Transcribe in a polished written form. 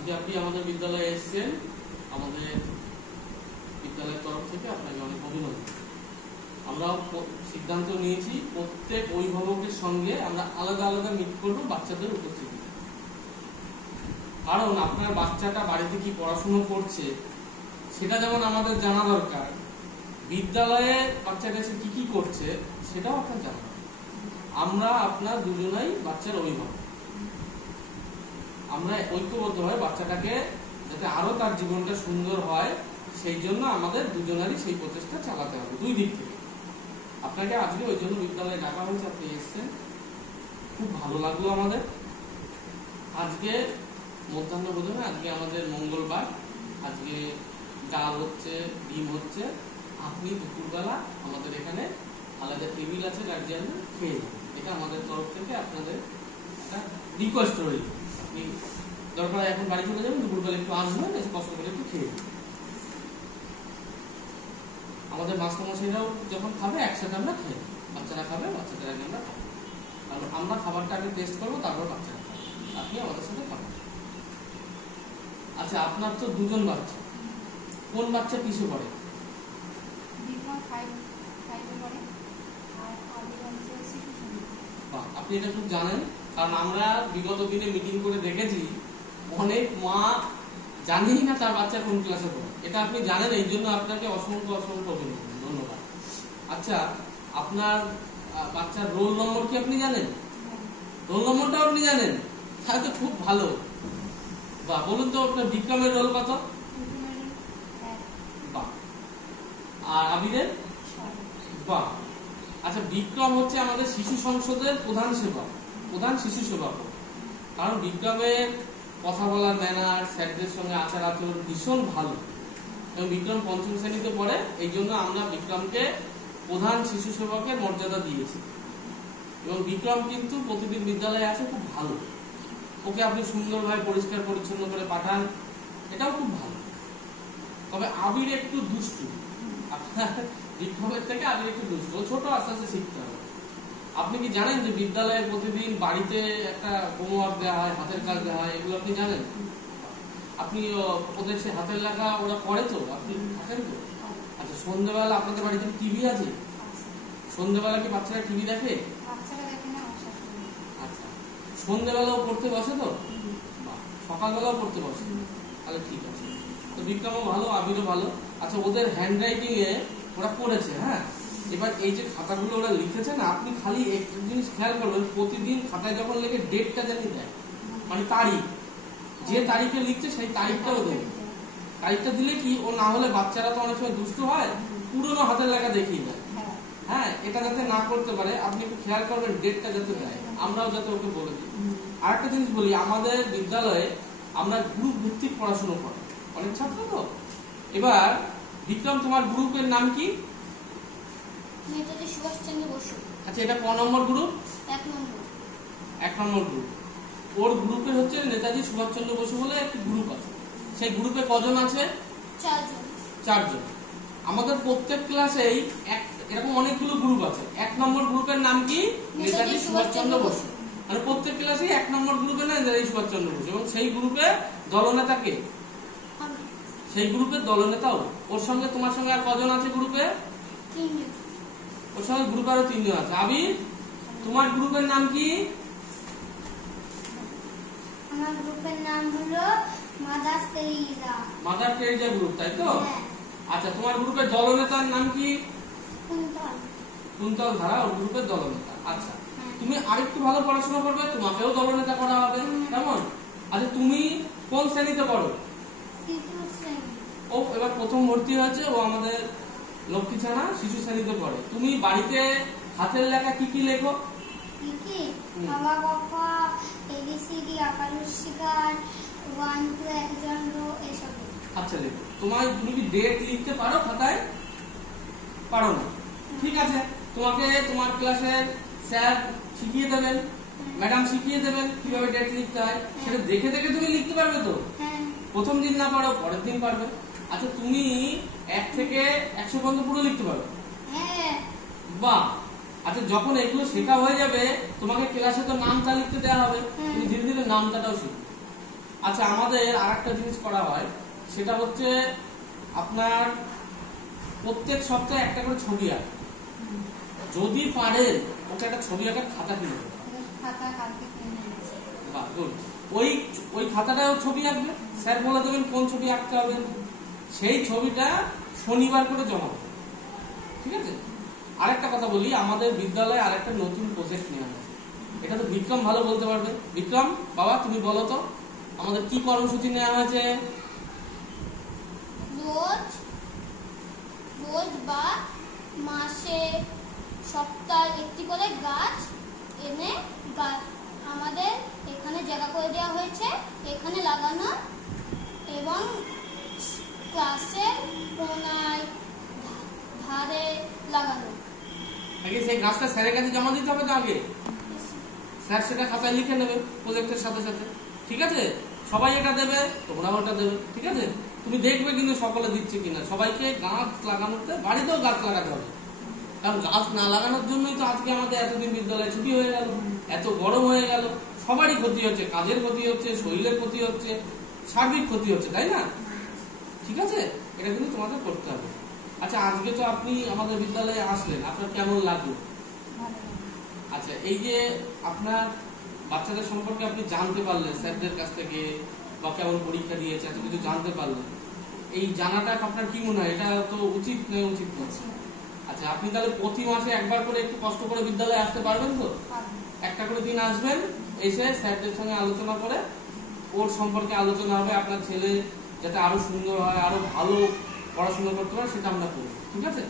আজকে আপনি আমাদের বিদ্যালয়ে এসেছেন, আমাদের বিদ্যালয়ের তরফ থেকে আপনাকে অনেক অভিনন্দন। আমরা সিদ্ধান্ত নিয়েছি প্রত্যেক অভিভাবকের সঙ্গে আমরা আলাদা আলাদা মিট করবো বাচ্চাদের উপস্থিতি। কারণ আপনার বাচ্চাটা বাড়িতে কি পড়াশুনো করছে সেটা যেমন আমাদের জানা দরকার, বিদ্যালয়ে বাচ্চাটা এসে কি কি করছে সেটাও আপনার জানা। আমরা আপনার দুজনাই বাচ্চার অভিভাবক, আমরা ঐক্যবদ্ধভাবে বাচ্চাটাকে যাতে আরো তার জীবনটা সুন্দর হয় সেই জন্য আমাদের দুজনারই সেই প্রচেষ্টা চালাতে হবে দুই দিক থেকে। আপনাকে আজকে ওই জন্য বিদ্যালয়ে ডাকা হয়েছে, আপনি এসেছেন, খুব ভালো লাগলো আমাদের। আজকে মধ্যাহ্ন ভোজনে, আজকে আমাদের মঙ্গলবার, আজকে ডাল হচ্ছে, ডিম হচ্ছে, আপনি দুপুরবেলা আমাদের এখানে আলাদা টেবিল আছে গার্জিয়ানদের, খেয়ে যাবেন। এটা আমাদের তরফ থেকে আপনাদের একটা রিকোয়েস্ট রইল। আপনি দরকার এখন বাড়ি চলে যাবেন, দুপুরবেলা একটু আসবেন, এসে কষ্ট করে একটু খেয়ে যাবেন। আমাদের মাস্টারমশাইরাও যখন খাবে একসাথে আমরা খেয়ে, বাচ্চারা খাবে, বাচ্চাদের আগে আমরা খাবো। কারণ আমরা খাবারটা আগে টেস্ট করবো, তারপর বাচ্চারা খাবে। আপনি আমাদের সাথে খাবেন। আচ্ছা, আপনার তো দুজন বাচ্চা, কোন বাচ্চা কিসে পড়ে? আপনি এটা খুব জানেন, কারণ আমরা বিগত দিনে মিটিং করে দেখেছি অনেক মা জানেই না তার বাচ্চা কোন ক্লাসে পড়ে। এটা আপনি জানেন, এই জন্য আপনাকে অসংখ্য অসংখ্য অভিনন্দন, ধন্যবাদ। আচ্ছা, আপনার বাচ্চার রোল নম্বর কি আপনি জানেন? রোল নম্বরটাও আপনি জানেন, তাহলে তো খুব ভালো। বা বলুন তো আপনার বিক্রমের রোল কত? বাহ। আর আবিরের? বাহ। আচ্ছা, বিক্রম হচ্ছে আমাদের শিশু সংসদের প্রধান সেবক, প্রধান শিশু সেবক। কারণ বিক্রমের কথা বলার ম্যানার, স্যারদের সঙ্গে আচার আচরণ ভীষণ ভালো, এবং বিক্রম পঞ্চম শ্রেণীতে পড়ে, এই জন্য আমরা বিক্রমকে প্রধান শিশু সেবকের মর্যাদা দিয়েছি। এবং বিক্রম কিন্তু প্রতিদিন বিদ্যালয়ে আসে, খুব ভালো। ওকে আপনি সুন্দরভাবে পরিষ্কার পরিচ্ছন্ন করে পাঠান, এটাও খুব ভালো। তবে আবির একটু দুষ্টু, আপনার বিক্রমের থেকে আবির একটু দুষ্টু, ছোট, আস্তে আস্তে শিখতে হবে। আপনি কি জানেন যে বিদ্যালয়ে প্রতিদিন বাড়িতে একটা হোমওয়ার্ক দেওয়া হয়, হাতের কাজ দেওয়া হয়, এগুলো আপনি জানেন? আপনি ওদের সে হাতের লেখা ওরা করে তো, আপনি থাকেন তো? আচ্ছা, সন্ধ্যেবেলা আপনাদের বাড়িতে টিভি আছে? সন্ধ্যেবেলা কি বাচ্চারা টিভি দেখে? আচ্ছা, সন্ধ্যেবেলাও পড়তে বসে তো? সকালবেলাও পড়তে বসে, তাহলে ঠিক আছে। তো বিক্রমও ভালো, আবিরও ভালো। আচ্ছা, ওদের হ্যান্ড রাইটিং এ ওরা করেছে, হ্যাঁ। এবার এই যে খাতাগুলো ওরা লিখেছে না, আপনি খালি একটা জিনিস খেয়াল করবেন, প্রতিদিন খাতায় যখন লেখে ডেটটা জানি দেয়, মানে তারিখ, যে তারিখে লিখছে সেই তারিখটাও দেবে। তারিখটা দিলে কি, ও না হলে বাচ্চারা তো অনেক সময় দুষ্টু হয়, পুরোনো হাতের লেখা দেখিয়ে দেয়। হ্যাঁ, এটা যাতে না করতে পারে আপনি একটু খেয়াল করবেন, ডেটটা যাতে দেয়, আমরাও যাতে ওকে বলে দিই। আর একটা জিনিস বলি, আমাদের বিদ্যালয়ে আমরা গ্রুপ ভিত্তিক পড়াশোনা করি, অনেক ছাত্র তো। এবার বিক্রম, তোমার গ্রুপের নাম কি? নেতাজি সুভাষচন্দ্র বসু। আচ্ছা, এটা ক নম্বর গ্রুপ? 1 নম্বর। 1 নম্বর গ্রুপ। ওর গ্রুপে হচ্ছে নেতাজি সুভাষচন্দ্র বসু বলে একটি গ্রুপ আছে। সেই গ্রুপে কজন আছে? 4 জন। 4 জন। আমাদের প্রত্যেক ক্লাসেই এরকম অনেকগুলো গ্রুপ আছে। 1 নম্বর গ্রুপের নাম কি? নেতাজি সুভাষচন্দ্র বসু। মানে প্রত্যেক ক্লাসে 1 নম্বর গ্রুপে না নেতাজি সুভাষচন্দ্র বসু, এবং সেই গ্রুপে দলনেতা কে? সেই গ্রুপের দলনেতাও। ওর সঙ্গে তোমার সঙ্গে আর কজন আছে গ্রুপে? 3 জন। ওর সঙ্গে গ্রুপে আরো 3 জন আছে। আবির, তোমার গ্রুপের নাম কি? আমার গ্রুপের নাম হলো mother Teresa. Mother Teresa group, তাই তো? হ্যাঁ। আচ্ছা, তোমার গ্রুপের দলনেতার নাম কি? কুন্তল। কুন্তল ধারা ওর গ্রুপের দলনেতা। আচ্ছা, তুমি আরেকটু ভালো পড়াশোনা করবে, তোমাকেও দলনেতা করা হবে, কেমন? আচ্ছা, তুমি কোন শ্রেণীতে পড়ো? শিশু শ্রেণী। ও এবার প্রথম ভর্তি হয়েছে, ও আমাদের লক্ষ্মীছানা শিশু শ্রেণীতে পড়ে। তুমি বাড়িতে হাতের লেখা কি কি লেখো? কি কি? বাবা বাবা, এবিসিডি, আকার শিকার, 1 2 একজন এসব। আচ্ছা, লেখো। তুমি কি ডেট লিখতে পারো খাতায়? পারো না, ঠিক আছে। তোমাকে তোমার ক্লাসের স্যার শিখিয়ে দেবেন, ম্যাডাম শিখিয়ে দেবেন কিভাবে ডেট লিখতে হয়। সেটা দেখে দেখে তুমি লিখতে পারবে তো? হ্যাঁ। প্রথম দিন না পারো, পরের দিন পারবে। আচ্ছা, তুমি 1 থেকে 100 পর্যন্ত পুরো লিখতে পারো? হ্যাঁ। বাহ। আচ্ছা, যখন এগুলো শেখা হয়ে যাবে, তোমাকে ক্লাসে তো নামটা লিখতে দেওয়া হবে, তুমি ধীরে ধীরে নামটাও শিখবে। আচ্ছা, আমাদের আর একটা জিনিস করা হয়, সেটা হচ্ছে আপনার প্রত্যেক সপ্তাহে একটা করে ছবি আঁকা। যদি পারেন ওকে একটা ছবি আঁকার খাতা কিনে দেবেন। খাতা কালকে কিনে এনেছি। বাহ, গুড। ওই খাতাটাও ছবি আঁকবে, স্যার বলে দেবেন কোন ছবি আঁকতে হবে, সেই ছবিটা শনিবার করে জমা দেবেন। ঠিক আছে? আরেকটা কথা বলি, আমাদের বিদ্যালয়ে আরেকটা নতুন প্রজেক্ট নেওয়া হয়েছে। এটা তো বিক্রম ভালো বলতে পারবে। বিক্রম বাবা, তুমি বলো তো আমাদের কি কর্মসূচি নেওয়া হয়েছে? রোজ বা মাসে সপ্তাহে একটি করে গাছ এনে আমাদের এখানে জায়গা করে দেওয়া হয়েছে, এখানে লাগানো এবং ক্লাসের কোনায় ধারে লাগানো। আগে সেই গাছটা স্যারের কাছে জমা দিতে হবে তো আগে। স্যার সেটা খাতায় লিখে নেবে প্রজেক্টের সাথে সাথে। ঠিক আছে? সবাই এটা দেবে, তোমরাও এটা দেবে। ঠিক আছে? তুমি দেখবে কিন্তু সকলে দিচ্ছে কিনা। সবাইকে গাছ লাগানোতে, বাড়িতেও গাছ লাগাতে হবে। কারণ গাছ না লাগানোর জন্যই তো আজকে আমাদের এতদিন বিদ্যালয়ে ছুটি হয়ে গেল, এত গরম হয়ে গেল। সবারই ক্ষতি হচ্ছে, কাজের ক্ষতি হচ্ছে, শরীরের ক্ষতি হচ্ছে, সার্বিক ক্ষতি হচ্ছে, তাই না? ঠিক আছে? এটা কিন্তু তোমাদের করতে হবে। আচ্ছা, আজকে তো আপনি আমাদের বিদ্যালয়ে আসলেন, আপনার কেমন লাগলো? আচ্ছা, এই যে আপনার বাচ্চাদের সম্পর্কে আপনি জানতে পারলেন স্যারদের কাছ থেকে, বা কেমন পরীক্ষা দিয়েছে, এত কিছু জানতে পারলেন, এই জানাটা আপনার কি মনে হয়, এটা তো উচিত নয়? উচিত নয়। আচ্ছা, আপনি তাহলে প্রতি মাসে একবার করে একটু কষ্ট করে বিদ্যালয়ে আসতে পারবেন তো? একটা করে দিন আসবেন, এসে স্যারদের সঙ্গে আলোচনা করে ওর সম্পর্কে আলোচনা হবে, আপনার ছেলে যাতে আরো সুন্দর হয়, আরো ভালো পড়াশোনা করতে পারে, সেটা আমরা করব। ঠিক আছে?